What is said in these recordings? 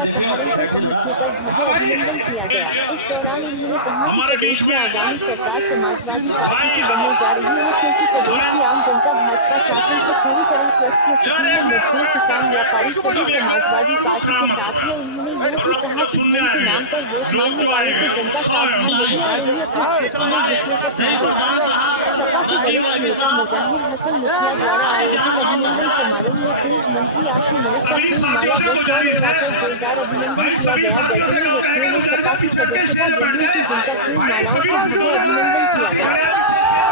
का सहारनपुर पहुंचने पर भव्य अभिनंदन किया गया। इस दौरान उन्होंने कहा कि प्रदेश में आगामी सरकार समाजवादी पार्टी की बनने जा रही है, क्योंकि प्रदेश की आम जनता भाजपा शासन से पूरी तरह त्रस्त हो चुकी है। मजदूर, किसान, व्यापारी सभी समाजवादी पार्टी के साथ है। उन्होंने यह भी कहा कि धर्म के नाम पर वोट मांगने वालों को जनता सावधान रही और इन्हें अपने क्षेत्र में घुसने तक न दे। सपा के वरिष्ठ नेता मुजाहिर हसन मुखिया द्वारा आयोजित अभिनंदन समारोह में पूर्व मंत्री आशु मलिक का फूल माला व शॉल लगाकर जोरदार अभिनंदन किया गया। दर्जनों व्यक्तियों ने सपा की सदस्यता ग्रहण की, जिनका फूल मालाओं से भव्य अभिनंदन किया गया।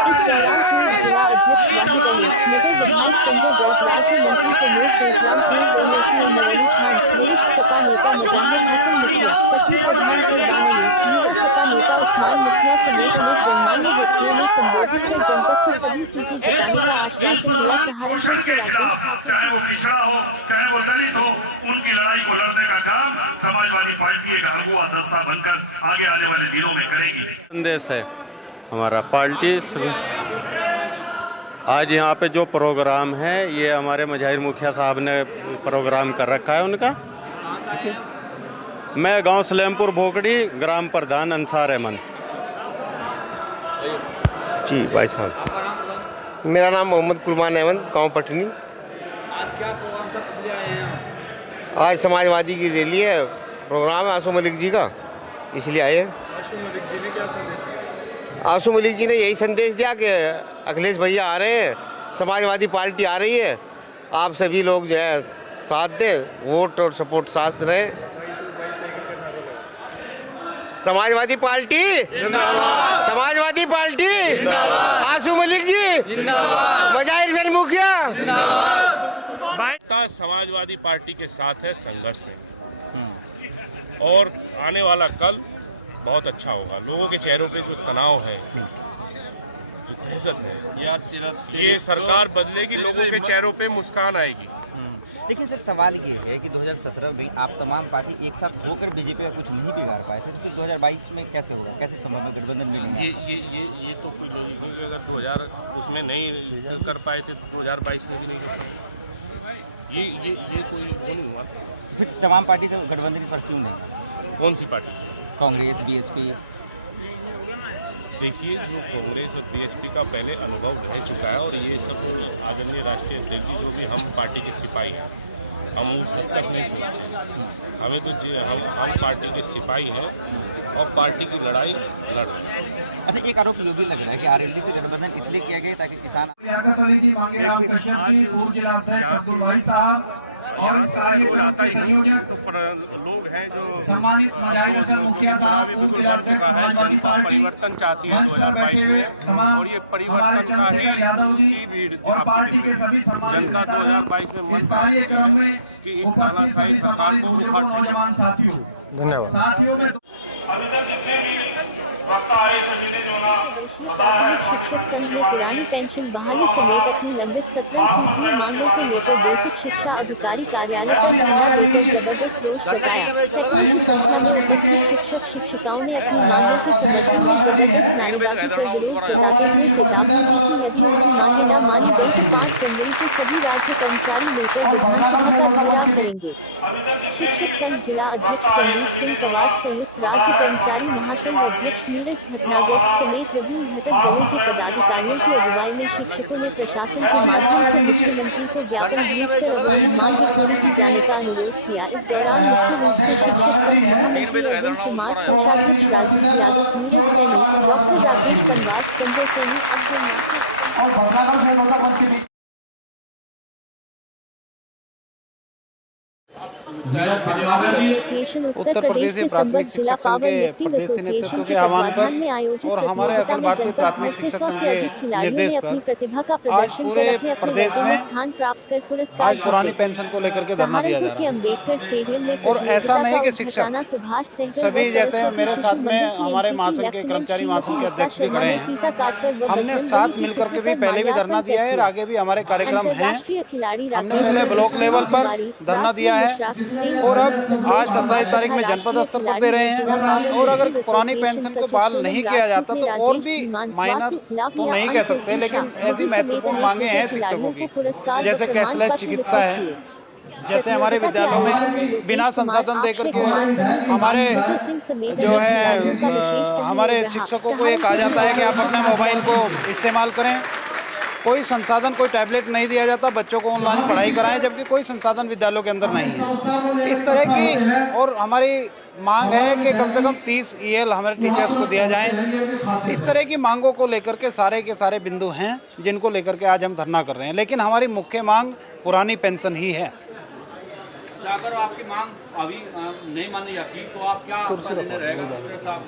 इस दौरान पूर्व जिला अध्यक्ष वाहिद अली, नगर विधायक संजय गर्ग, राज्य मंत्री प्रमोद तेजराम, पूर्व एमएलसी उमर अली खान, वरिष्ठ सपा नेता मुजाहिर हसन मुखिया, पत्नी प्रधान कुर्बान अली, युवा सपा नेता उस्मान मुखिया समेत अनेक गणमान्य व्यक्तियों ने संबोधित कर जनपद की सभी सीटें जिताने का आश्वासन दिया। सहारनपुर से राकेश ठाकुर। चाहे वो पिछड़ा हो, चाहे वो दलित हो, उनकी लड़ाई को लड़ने का काम समाजवादी पार्टी एक अगुआ दस्ता बनकर आगे आने वाले दिनों में करेगी। संदेश है हमारा पार्टी। आज यहाँ पे जो प्रोग्राम है, ये हमारे मुजाहिर मुखिया साहब ने प्रोग्राम कर रखा है उनका। मैं गांव सलेमपुर भोकड़ी, ग्राम प्रधान अंसार अहमद। जी भाई साहब, मेरा नाम मोहम्मद कुर्बान अहमद, गांव पटनी। आज क्या प्रोग्राम था, किस लिए आए हैं? आज समाजवादी की रैली है, प्रोग्राम है आशु मलिक जी का, इसलिए आए हैं। आशु मलिक जी ने क्या संदेश दिया? आशु मलिक जी ने यही संदेश दिया कि अखिलेश भैया आ रहे हैं, समाजवादी पार्टी आ रही है, आप सभी लोग जो है साथ दें, वोट और सपोर्ट साथ रहे। समाजवादी पार्टी जिंदाबाद, समाजवादी पार्टी जिंदाबाद, आशु मलिक जी जिंदाबाद, मुजाहिर हसन मुखिया जिंदाबाद। समाजवादी पार्टी के साथ है संघर्ष में, और आने वाला कल बहुत अच्छा होगा। लोगों के चेहरों पे जो तनाव है, जो दहशत है, ये सरकार बदलेगी, लोगों के चेहरों पे मुस्कान आएगी। लेकिन सर सवाल ये है कि 2017 में आप तमाम पार्टी एक साथ होकर बीजेपी का कुछ नहीं बिगाड़ पाए थे, तो फिर 2022 में कैसे होगा, कैसे संभव है गठबंधन मिलेगा? ये तो कोई नहीं, अगर 2000 उसमें नहीं कर पाए थे तो 2022 में भी नहीं कर पाए। ये कोई नहीं हुआ। फिर तमाम पार्टी से गठबंधन इस पर क्यों नहीं? कौन सी पार्टी से? कांग्रेस, बीएसपी। देखिए, जो कांग्रेस और बीएसपी का पहले अनुभव रह चुका है, और ये सब आदरणीय राष्ट्रीय अध्यक्ष जी जो भी हम पार्टी के सिपाही हैं, हम उस हद तक नहीं सोचते। हमें तो हम पार्टी के सिपाही हैं और पार्टी की लड़ाई लड़ रहे हैं। अच्छा, एक आरोप ये भी लग रहा है कि आरएलडी से गठबंधन इसलिए किया गया ताकि किसान मांगे राम कश्यप जी, पूर्व जिला अध्यक्ष अब्दुल भाई साहब और इस कार्यक्रम के संयोजक लोग हैं जो सम्मानित मुजाहिर हसन मुखिया साहब, पूर्व जिला अध्यक्ष समाजवादी पार्टी, परिवर्तन चाहती है 2022 में, और ये परिवर्तन का ही और पार्टी के सभी जनता 2022 में इस कार्यक्रम में कि इस तानाशाही सरकार को नौजवान साथियों, धन्यवाद। साथियों में प्रदेशीय प्राथमिक शिक्षक संघ ने पुरानी पेंशन बहाली समेत अपनी लंबित 17 सूत्रीय मांगों को लेकर बेसिक शिक्षा अधिकारी कार्यालय पर धरना देकर जबरदस्त रोष जताया। सैकड़ों की संख्या में उपस्थित शिक्षक शिक्षिकाओं ने अपनी मांगों के समर्थन में जबरदस्त नारेबाजी कर विरोध जताते हुए चेतावनी दी कि यदि उनकी मांगें न मानी गई तो 5 जनवरी को सभी राज्य कर्मचारी मिलकर विधानसभा का घेराव करेंगे। शिक्षक संघ जिला अध्यक्ष संदीप सिंह पवार, संयुक्त राज्य कर्मचारी महासंघ अध्यक्ष नीरज भटनागर समेत विभिन्न घटक दलों के पदाधिकारियों की अगुवाई में शिक्षकों ने प्रशासन के माध्यम से मुख्यमंत्री को ज्ञापन भेजकर अवैध मांगें पूरी की जाने का अनुरोध किया। इस दौरान मुख्य रूप से शिक्षक संघ महामंत्री अरुण कुमार, कोषाध्यक्ष राजीव यादव, नीरज सैनी, डॉक्टर राकेश पंवार, संजय सैनी, अब्दुल नासिर। एसोसिएशन उत्तर प्रदेश के प्राथमिक जिला पावर लिफ्टिंग एसोसिएशन के तत्वाधान में आयोजित और हमारे अखिल भारतीय प्राथमिक शिक्षक संघ के निर्देश पर अपनी प्रतिभा का प्रदर्शन कर अपने स्थान प्राप्त कर पुरस्कार आज पुरानी पेंशन को लेकर के धरना दिया जा रहा है। अम्बेडकर स्टेडियम में और ऐसा नहीं कि शिक्षक सुभाष सभी, जैसे मेरे साथ में हमारे महासंघ के कर्मचारी महासंघ के अध्यक्ष भी खड़े हैं, हमने साथ मिलकर के भी पहले भी धरना दिया है और आगे भी हमारे कार्यक्रम हैं। हमने पहले ब्लॉक लेवल पर धरना दिया है और अब आज 27 तारीख में जनपद स्तर पर दे रहे हैं। और अगर पुरानी पेंशन को बहाल नहीं किया जाता तो और भी माइनर तो नहीं कह सकते, लेकिन ऐसी महत्वपूर्ण मांगे हैं शिक्षकों की, जैसे कैशलेस चिकित्सा है, जैसे हमारे विद्यालयों में बिना संसाधन देकर के हमारे जो है हमारे शिक्षकों को ये कहा जाता है कि आप अपने मोबाइल को इस्तेमाल करें, कोई संसाधन, कोई टैबलेट नहीं दिया जाता, बच्चों को ऑनलाइन पढ़ाई कराएं, जबकि कोई संसाधन विद्यालयों के अंदर नहीं है। इस तरह की और हमारी मांग है कि कम से कम 30 EL हमारे टीचर्स को दिया जाए। इस तरह की मांगों को लेकर के सारे बिंदु हैं जिनको लेकर के आज हम धरना कर रहे हैं, लेकिन हमारी मुख्य मांग पुरानी पेंशन ही है। अगर आपकी मांग अभी नहीं मानी जाती तो आप क्या निर्णय रहेगा?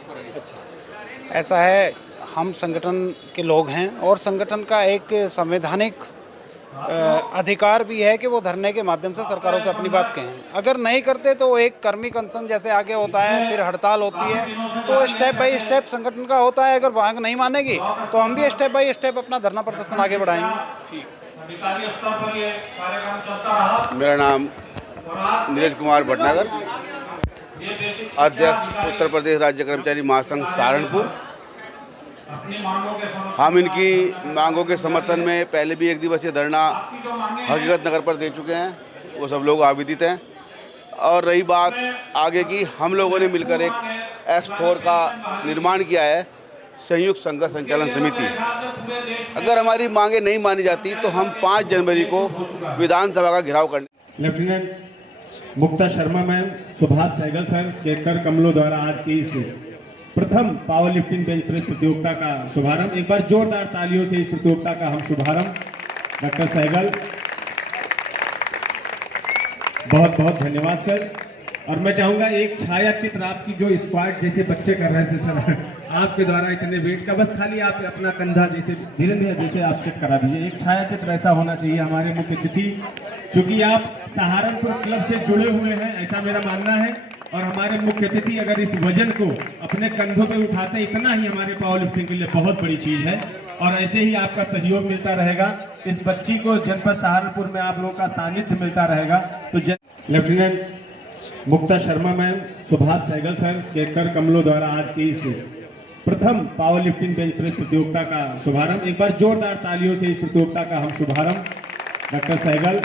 ऐसा है, हम संगठन के लोग हैं और संगठन का एक संवैधानिक अधिकार भी है कि वो धरने के माध्यम से सरकारों से अपनी बात कहें। अगर नहीं करते तो एक कर्मी कंसन जैसे आगे होता है, फिर हड़ताल होती है, तो स्टेप बाय स्टेप संगठन का होता है। अगर मांग नहीं मानेगी तो हम भी स्टेप बाय स्टेप अपना धरना प्रदर्शन आगे बढ़ाएंगे। मेरा नाम नीरज कुमार भटनागर, अध्यक्ष उत्तर प्रदेश राज्य कर्मचारी महासंघ सहारनपुर। हम इनकी मांगों के समर्थन में पहले भी 1 दिवसीय धरना हकीकत नगर पर दे चुके हैं, वो सब लोग आवेदित हैं। और रही बात आगे की, हम लोगों ने मिलकर एक S4 का निर्माण किया है, संयुक्त संघर्ष संचालन समिति। अगर हमारी मांगे नहीं मानी जाती तो हम 5 जनवरी को विधानसभा का घेराव करने। लेफ्टिनेंट मुक्ता शर्मा मैम, सुभाष सहगल सर, केकर कमलों द्वारा आज की इस प्रथम पावर लिफ्टिंग बेंच प्रेस प्रतियोगिता का शुभारंभ। एक बार जोरदार तालियों से इस प्रतियोगिता का हम शुभारंभ। डॉक्टर सहगल, बहुत बहुत धन्यवाद सर। और मैं चाहूंगा एक छाया चित्र आपकी जो स्क्वाड जैसे बच्चे कर रहे थे सर, आपके द्वारा इतने वेट का, बस खाली आप अपना कंधा जैसे धीरे धीरे जैसे आप सेट करा दीजिए। एक छाया चित्र ऐसा होना चाहिए हमारे मुख्य अतिथि, चूंकि आप सहारनपुर क्लब से जुड़े हुए हैं ऐसा मेरा मानना है। और हमारे मुख्य अतिथि अगर इस वजन को अपने कंधों पे उठाते हैं, इतना ही हमारे पावर लिफ्टिंग के लिए बहुत बड़ी चीज है। और ऐसे ही आपका सहयोग मिलता रहेगा, इस बच्ची को जनपद सहारनपुर में आप लोगों का सानिध्य मिलता रहेगा। तो लेफ्टिनेंट मुक्ता शर्मा मैम, सुभाष सहगल सर, केकर कमलों द्वारा आज की इस प्रथम पावर लिफ्टिंग बेंच प्रेस प्रतियोगिता का शुभारंभ। एक बार जोरदार तालियों से इस प्रतियोगिता का हम शुभारंभ। डॉक्टर सहगल,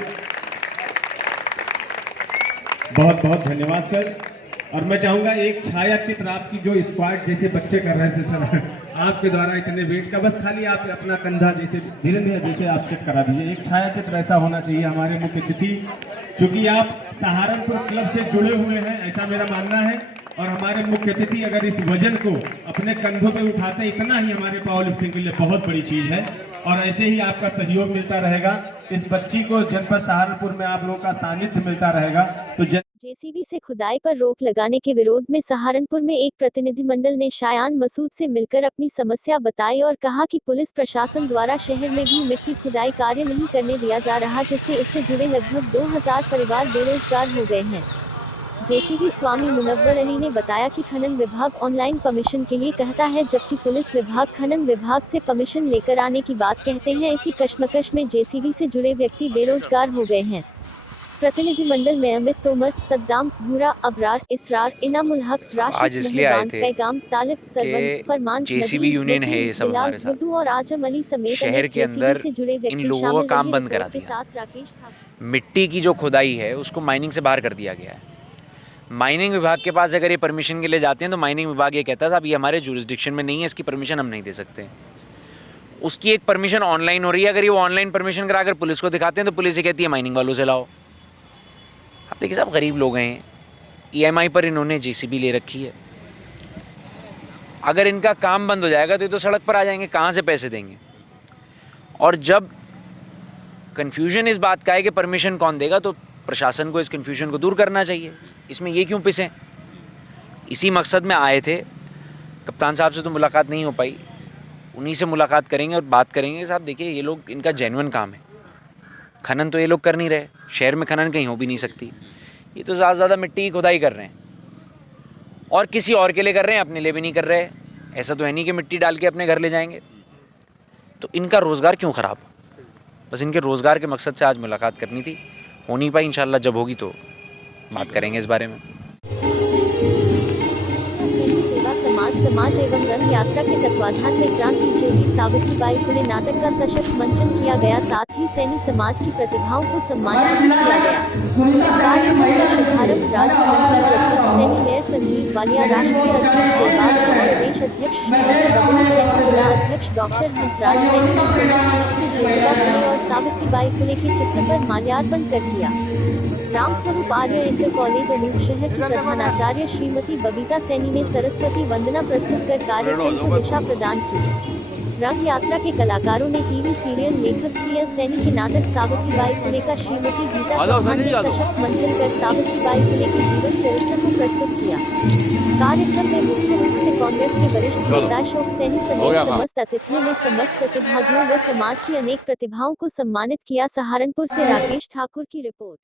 बहुत बहुत धन्यवाद सर। और मैं चाहूंगा एक छाया चित्र आपकी जो स्क्वाड जैसे बच्चे कर रहे थे सर, आपके द्वारा इतने वेट का, बस खाली आप अपना कंधा जैसे धीरे धीरे जैसे आप सेट करा दीजिए। एक छाया चित्र ऐसा होना चाहिए हमारे मुख्य अतिथि, चूंकि आप सहारनपुर क्लब से जुड़े हुए हैं ऐसा मेरा मानना है। और हमारे मुख्य अतिथि अगर इस वजन को अपने कंधों पे उठाते हैं, इतना ही हमारे पावर लिफ्टिंग के लिए बहुत बड़ी चीज है। और ऐसे ही आपका सहयोग मिलता रहेगा, इस बच्ची को जनपद सहारनपुर में आप लोगों का सानिध्य मिलता रहेगा। तो जेसीबी से खुदाई पर रोक लगाने के विरोध में सहारनपुर में एक प्रतिनिधिमंडल ने शायान मसूद से मिलकर अपनी समस्या बताई और कहा कि पुलिस प्रशासन द्वारा शहर में भी मिट्टी खुदाई कार्य नहीं करने दिया जा रहा, जिससे इससे जुड़े लगभग 2000 परिवार बेरोजगार हो गए हैं। जेसीबी स्वामी मुनव्वर अली ने बताया कि खनन विभाग ऑनलाइन परमिशन के लिए कहता है, जबकि पुलिस विभाग खनन विभाग से परमिशन लेकर आने की बात कहते हैं। इसी कश्मकश में जेसीबी से जुड़े व्यक्ति बेरोजगार हो गए हैं। प्रतिनिधिमंडल में अमित तोमर, सद्दाम, भूरा, अबरार, इसरार, इनामुल हक, आज इसलिए आए थे पैगाम, तालिब, सरवन, फरमान, जेसीबी यूनियन है ये सब हमारे साथ, और आजम अली समेत शहर के अंदर इन लोगों का काम बंद करा दिया। मिट्टी की जो खुदाई है उसको माइनिंग से बाहर कर दिया गया है। माइनिंग विभाग के पास अगर ये परमिशन के लिए जाते हैं तो माइनिंग विभाग ये कहता है साहब ये हमारे जुरिस्डिक्शन में नहीं है, इसकी परमिशन हम नहीं दे सकते। उसकी एक परमिशन ऑनलाइन हो रही है, अगर ये ऑनलाइन परमिशन करा अगर पुलिस को दिखाते हैं तो पुलिस ये कहती है माइनिंग वालों से लाओ। आप देखिए साहब, गरीब लोग हैं, EMI पर इन्होंने जेसीबी ले रखी है। अगर इनका काम बंद हो जाएगा तो ये तो सड़क पर आ जाएंगे, कहाँ से पैसे देंगे। और जब कन्फ्यूजन इस बात का है कि परमिशन कौन देगा, तो प्रशासन को इस कन्फ्यूजन को दूर करना चाहिए। इसमें ये क्यों पिसें? इसी मकसद में आए थे। कप्तान साहब से तो मुलाकात नहीं हो पाई, उन्हीं से मुलाकात करेंगे और बात करेंगे। साहब देखिए, ये लोग, इनका जेन्युइन काम है, खनन तो ये लोग कर नहीं रहे, शहर में खनन कहीं हो भी नहीं सकती। ये तो ज़्यादा से ज़्यादा मिट्टी की खुदाई कर रहे हैं और किसी और के लिए कर रहे हैं, अपने लिए भी नहीं कर रहे। ऐसा तो है नहीं कि मिट्टी डाल के अपने घर ले जाएंगे। तो इनका रोज़गार क्यों ख़राब? बस इनके रोज़गार के मकसद से आज मुलाकात करनी थी, हो नहीं पाई। इंशाल्लाह जब होगी तो बात करेंगे इस बारे में। सेवा समाज समाज एवं रंग यात्रा के तत्वाधान में क्रांति ज्योति सावित्रीबाई फुले नाटक का सशक्त मंचन किया गया। साथ ही सैनी समाज की प्रतिभाओं को सम्मानित किया गया। कार्यक्रम का शुभारंभ राज्य मंत्री जगदीप सैनी, मेयर संजीव वालिया, राष्ट्रीय अध्यक्ष देवाल और प्रदेश अध्यक्ष श्रीमती बबली सैनी, जिला अध्यक्ष डॉक्टर हंसराज सैनी ने ज्योतिबा फुले और सावित्रीबाई फुले के चित्र पर माल्यार्पण कर किया। रामस्वरूप आर्य इंटर कॉलेज अनूप शहर की प्रधानाचार्य श्रीमती बबीता सैनी ने सरस्वती वंदना प्रस्तुत कर कार्यक्रम को दिशा प्रदान की। रंग यात्रा के कलाकारों ने टीवी सीरियल लेखक प्रिया सैनी के नाटक सावित्रीबाई फुले का श्रीमती गीता चौहान ने सशक्त मंचन कर सावित्रीबाई फुले के जीवन चरित्र को प्रस्तुत किया। कार्यक्रम में मुख्य रूप से कांग्रेस के वरिष्ठ नेता अशोक सैनी समेत समस्त अतिथियों ने समस्त प्रतिभागियों व समाज की अनेक प्रतिभाओं को सम्मानित किया। सहारनपुर से राकेश ठाकुर की रिपोर्ट।